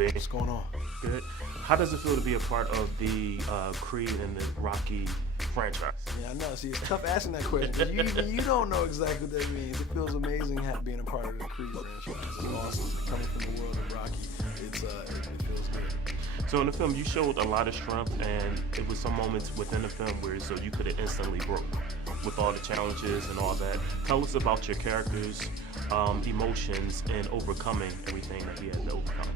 B? What's going on? Good. How does it feel to be a part of the Creed and the Rocky franchise? Yeah, I know. See, it's tough asking that question because you don't know exactly what that means. It feels amazing being a part of the Creed franchise. It's awesome. Coming from the world of Rocky, it feels good. So in the film, you showed a lot of strength, and it was some moments within the film where you could have instantly broke with all the challenges and all that. Tell us about your character's emotions and overcoming everything that he had to overcome.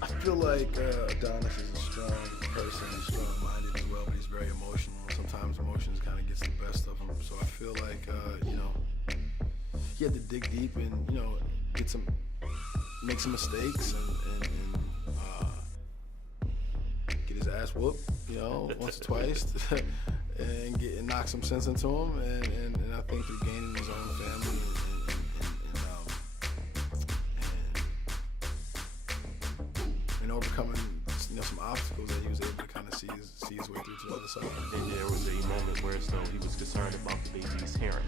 I feel like Adonis is a strong person, he's strong-minded as well, but he's very emotional. Sometimes emotions kind of gets the best of him. So I feel like, he had to dig deep and, make some mistakes and get his ass whooped, once or twice, and knock some sense into him. And I think through gaining his own family and overcoming some obstacles that he was able to kind of see his way through to the other side. And there was a moment where he was concerned about the baby's hearing.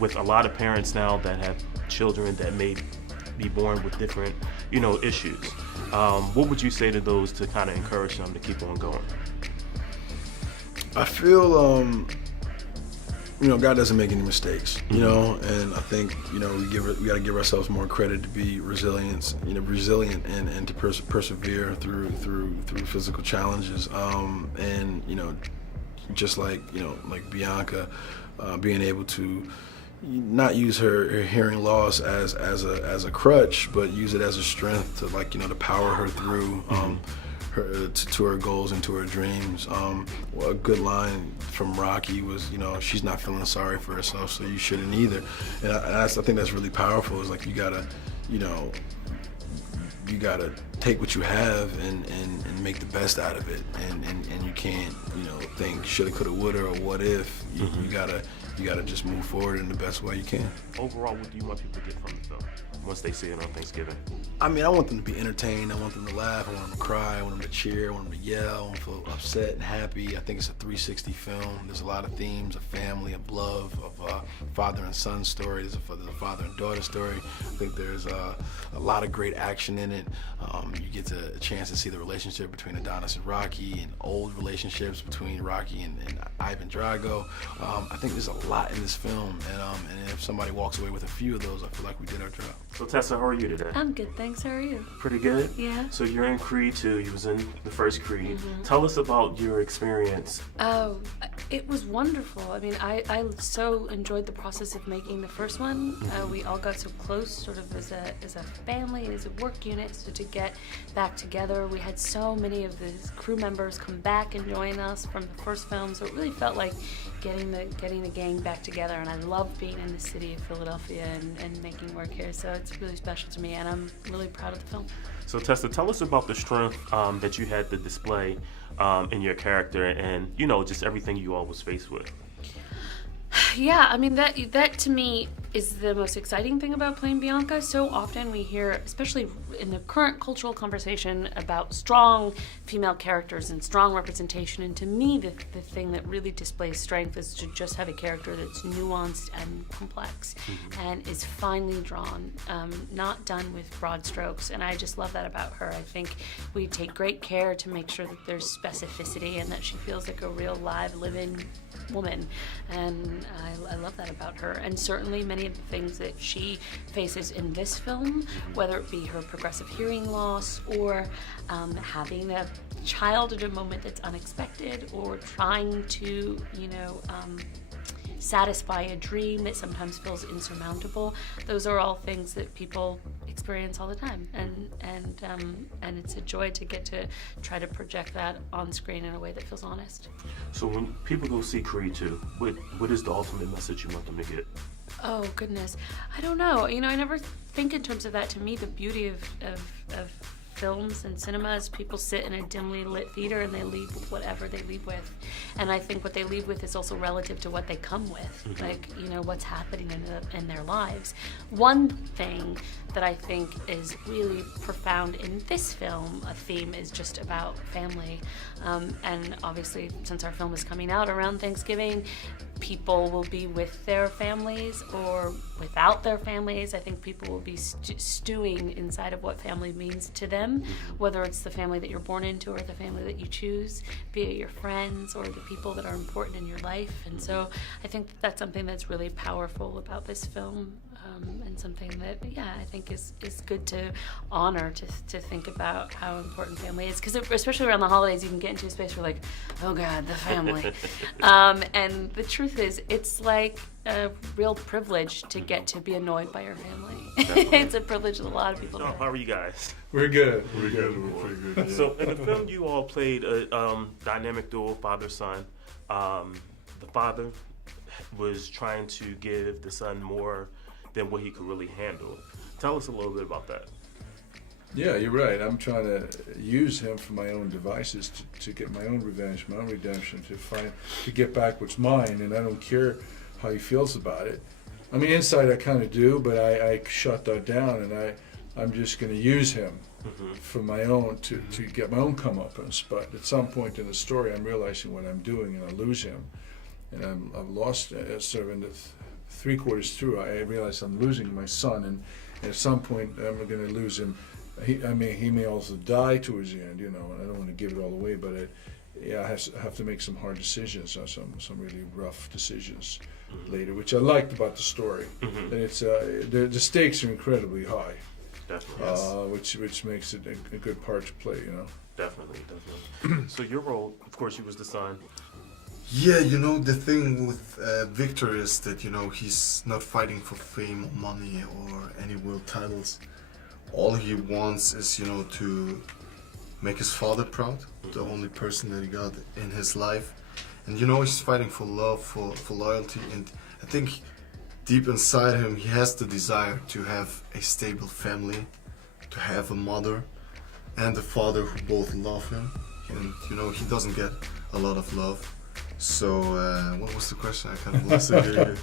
With a lot of parents now that have children that may be born with different, issues, what would you say to those to kind of encourage them to keep on going? I feel, God doesn't make any mistakes, and I think, we got to give ourselves more credit to be resilient and to persevere through physical challenges. Just like Bianca, being able to not use her hearing loss as a crutch, but use it as a strength to to power her through to her goals and to her dreams. A good line from Rocky was, she's not feeling sorry for herself, so you shouldn't either. And I think that's really powerful. Is you gotta, you gotta take what you have and make the best out of it. And you can't, think shoulda, coulda, woulda, or what if. You gotta just move forward in the best way you can. Overall, what do you want people to get from the film once they see it on Thanksgiving? I want them to be entertained. I want them to laugh. I want them to cry. I want them to cheer. I want them to yell. I want them to feel upset and happy. I think it's a 360 film. There's a lot of themes of family, of love, of father and son story. There's a father and daughter story. I think there's a lot of great action in it. You get a chance to see the relationship between Adonis and Rocky, and old relationships between Rocky and Ivan Drago. I think there's a lot in this film, and if somebody walks away with a few of those, I feel like we did our job. So Tessa, how are you today? I'm good, thanks. How are you? Pretty good? Yeah. So you're in Creed 2. You was in the first Creed. Tell us about your experience. Oh, it was wonderful. I so enjoyed the process of making the first one. We all got so close, sort of as a family, as a work unit. So to get back together, we had so many of the crew members come back and join us from the first film. So it really felt like getting the gang back together. And I love being in the city of Philadelphia and making work here. So it's really special to me, and I'm really proud of the film. So Tessa, tell us about the strength that you had to display in your character, and just everything you all was faced with. Yeah, that to me is the most exciting thing about playing Bianca. So often we hear, especially in the current cultural conversation, about strong female characters and strong representation. And to me, the thing that really displays strength is to just have a character that's nuanced and complex and is finely drawn, not done with broad strokes. And I just love that about her. I think we take great care to make sure that there's specificity and that she feels like a real live, living woman. And I love that about her. And certainly many of the things that she faces in this film, whether it be her progressive hearing loss or having a child at a moment that's unexpected, or trying to, satisfy a dream that sometimes feels insurmountable. Those are all things that people experience all the time, and it's a joy to get to try to project that on screen in a way that feels honest. So when people go see Creed 2, what is the ultimate message you want them to get? Oh goodness, I don't know. I never think in terms of that. To me, the beauty of films and cinemas, people sit in a dimly lit theater and they leave with whatever they leave with. And I think what they leave with is also relative to what they come with, what's happening in their lives. One thing that I think is really profound in this film, a theme, is just about family. And obviously, since our film is coming out around Thanksgiving, people will be with their families or without their families. I think people will be stewing inside of what family means to them, whether it's the family that you're born into or the family that you choose, be it your friends or the people that are important in your life. And so I think that's something that's really powerful about this film. And something that, I think is good to honor, to think about how important family is. Because especially around the holidays, you can get into a space where like, oh God, the family. And the truth is, it's like a real privilege to get to be annoyed by your family. It's a privilege that a lot of people Oh, have. how are you guys? We're good. We're pretty good. Yeah. So in the film, you all played a dynamic duo, father-son. The father was trying to give the son more than what he could really handle. Tell us a little bit about that. Yeah, you're right. I'm trying to use him for my own devices to get my own revenge, my own redemption, to get back what's mine, and I don't care how he feels about it. I mean, inside I kind of do, but I shut that down, and I'm just going to use him for my own, to get my own comeuppance. But at some point in the story, I'm realizing what I'm doing, and I lose him, and I've lost sort of in the 3/4 through, I realize I'm losing my son, and at some point I'm going to lose him. He may also die towards the end, and I don't want to give it all away, but I have to make some hard decisions, some really rough decisions later, which I liked about the story. That it's the stakes are incredibly high, Definitely. which makes it a good part to play, Definitely. So your role, of course, you was the son. Yeah, the thing with Victor is that, he's not fighting for fame or money or any world titles. All he wants is, to make his father proud, the only person that he got in his life. And, he's fighting for love, for loyalty. And I think deep inside him, he has the desire to have a stable family, to have a mother and a father who both love him. And, he doesn't get a lot of love. So, what was the question? I kind of lost it here.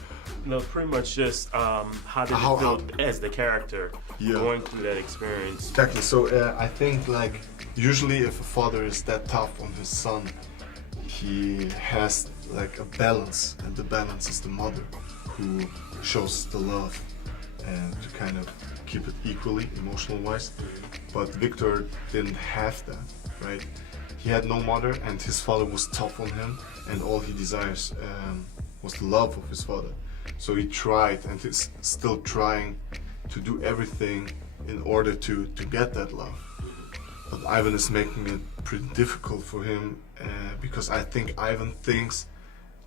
No, pretty much just how did it feel as the character going through that experience? Exactly. So, I think like usually if a father is that tough on his son, he has like a balance, and the balance is the mother who shows the love and to kind of keep it equally emotional wise. But Victor didn't have that, right? He had no mother, and his father was tough on him, and all he desires was the love of his father. So he tried, and he's still trying to do everything in order to get that love. But Ivan is making it pretty difficult for him because I think Ivan thinks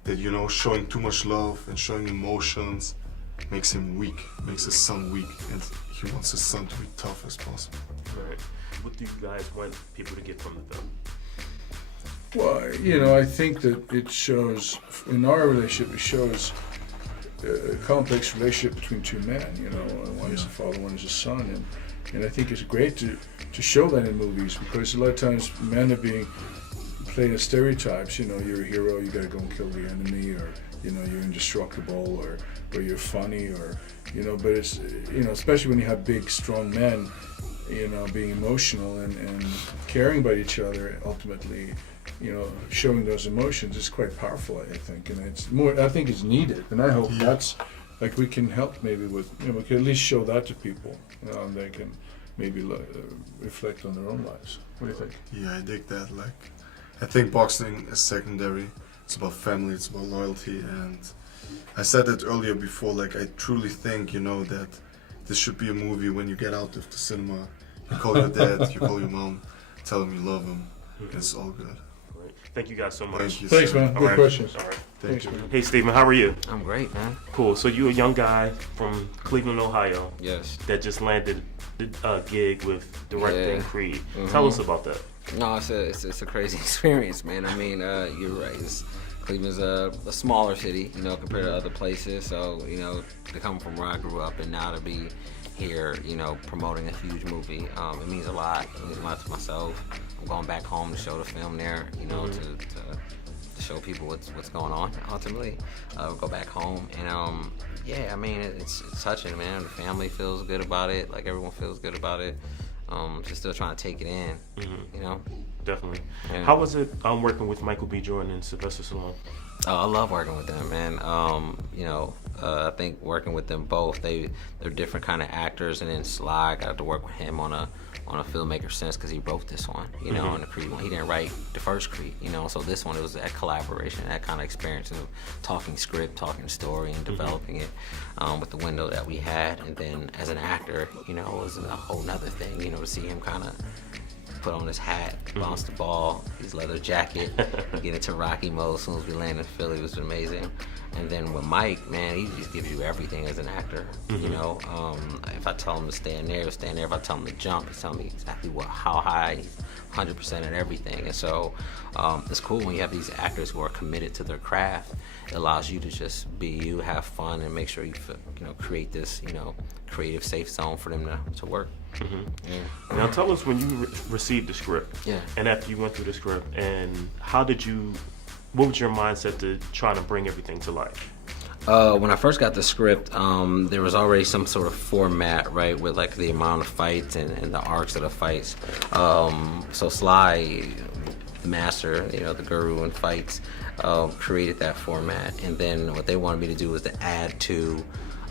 that, showing too much love and showing emotions makes him weak, makes his son weak, and he wants his son to be tough as possible. Right. What do you guys want people to get from the film? Well, I think that it shows, in our relationship, it shows a complex relationship between two men, one is a father, one is a son, and I think it's great to show that in movies, because a lot of times men are being played as stereotypes, you're a hero, you gotta go and kill the enemy, or, you're indestructible, or you're funny, or, but it's, especially when you have big, strong men, being emotional and caring about each other, ultimately, showing those emotions is quite powerful, I think, and it's more, I think it's needed, and I hope that's, like, we can help maybe with, we can at least show that to people, and they can maybe reflect on their own lives. What do you think? Yeah, I dig that. Like, I think boxing is secondary. It's about family, it's about loyalty, and I said that earlier before, like, I truly think, that this should be a movie when you get out of the cinema, you call your dad, you call your mom, tell them you love them, it's all good. Thank you guys so much. Thank you, Thanks, sir. man. Good questions. All right. Thank you. Hey, Stephen, how are you? I'm great, man. Cool. So you're a young guy from Cleveland, Ohio, Yes. that just landed the gig with directing Yeah. Creed. Tell us about that. No, it's a crazy experience, man. I mean, you're right. Cleveland's a smaller city, compared to other places. So, to come from where I grew up and now to be here, promoting a huge movie, it means a lot. It means a lot to myself. I'm going back home to show the film there, to show people what's going on. Ultimately, go back home, and it's touching, man. The family feels good about it. Like, everyone feels good about it. Just still trying to take it in, definitely. Yeah. How was it working with Michael B. Jordan and Sylvester Stallone? Oh, I love working with them, man. I think working with them both, they're different kind of actors. And then Sly, I got to work with him on a filmmaker sense because he wrote this one, you know, and the Creed one. He didn't write the first Creed, you know, so this one, it was that collaboration, that kind of experience of talking script, talking story, and developing it with the window that we had. And then as an actor, you know, it was a whole nother thing, you know, to see him kind of put on his hat, bounce the ball, his leather jacket, and get into Rocky mode as soon as we landed in Philly. It was amazing. And then with Mike, man, he just gives you everything as an actor. You know, if I tell him to stand there, he'll stand there. If I tell him to jump, he's telling me exactly how high. He's 100% at everything. And so it's cool when you have these actors who are committed to their craft. It allows you to just be you, have fun, and make sure you create this, creative safe zone for them to work. Yeah. Now tell us when you received the script. Yeah. And after you went through the script, and what was your mindset to try to bring everything to life? When I first got the script, there was already some sort of format, right, with like the amount of fights and the arcs of the fights. So Sly, the master, the guru in fights, created that format. And then what they wanted me to do was to add to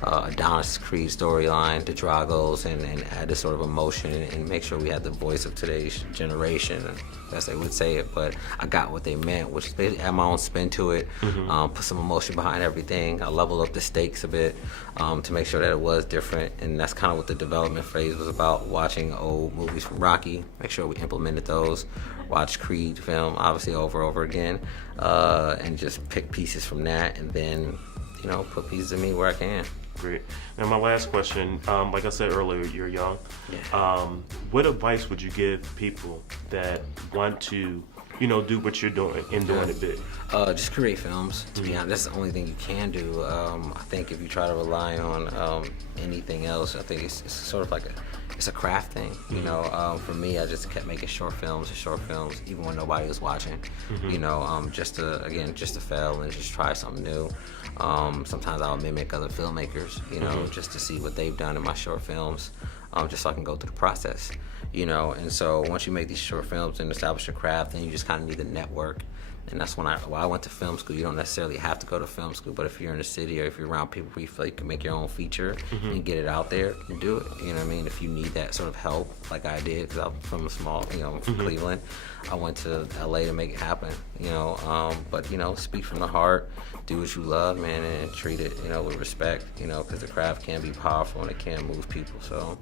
Adonis Creed storyline, the Dragos, and add this sort of emotion and make sure we had the voice of today's generation, as they would say it. But I got what they meant, which is basically add my own spin to it, put some emotion behind everything. I leveled up the stakes a bit to make sure that it was different, and that's kind of what the development phase was about, watching old movies from Rocky, make sure we implemented those, watch Creed film, obviously over and over again, and just pick pieces from that, and then, put pieces of me where I can. Great. Now my last question, like I said earlier, you're young. Yeah. What advice would you give people that want to, do what you're doing and doing it big? Just create films, to be honest. That's the only thing you can do. I think if you try to rely on anything else, I think it's sort of like it's a craft thing. For me, I just kept making short films, even when nobody was watching. Just to fail and just try something new. Sometimes I'll mimic other filmmakers, just to see what they've done in my short films, just so I can go through the process. And so once you make these short films and establish your craft, then you just kind of need a network. And that's when I went to film school. You don't necessarily have to go to film school, but if you're in the city or if you're around people where you feel like you can make your own feature and get it out there, you do it. You know what I mean? If you need that sort of help, like I did, because I'm from a small, from Cleveland, I went to LA to make it happen. But speak from the heart, do what you love, man, and treat it, with respect. Because the craft can be powerful and it can move people. So.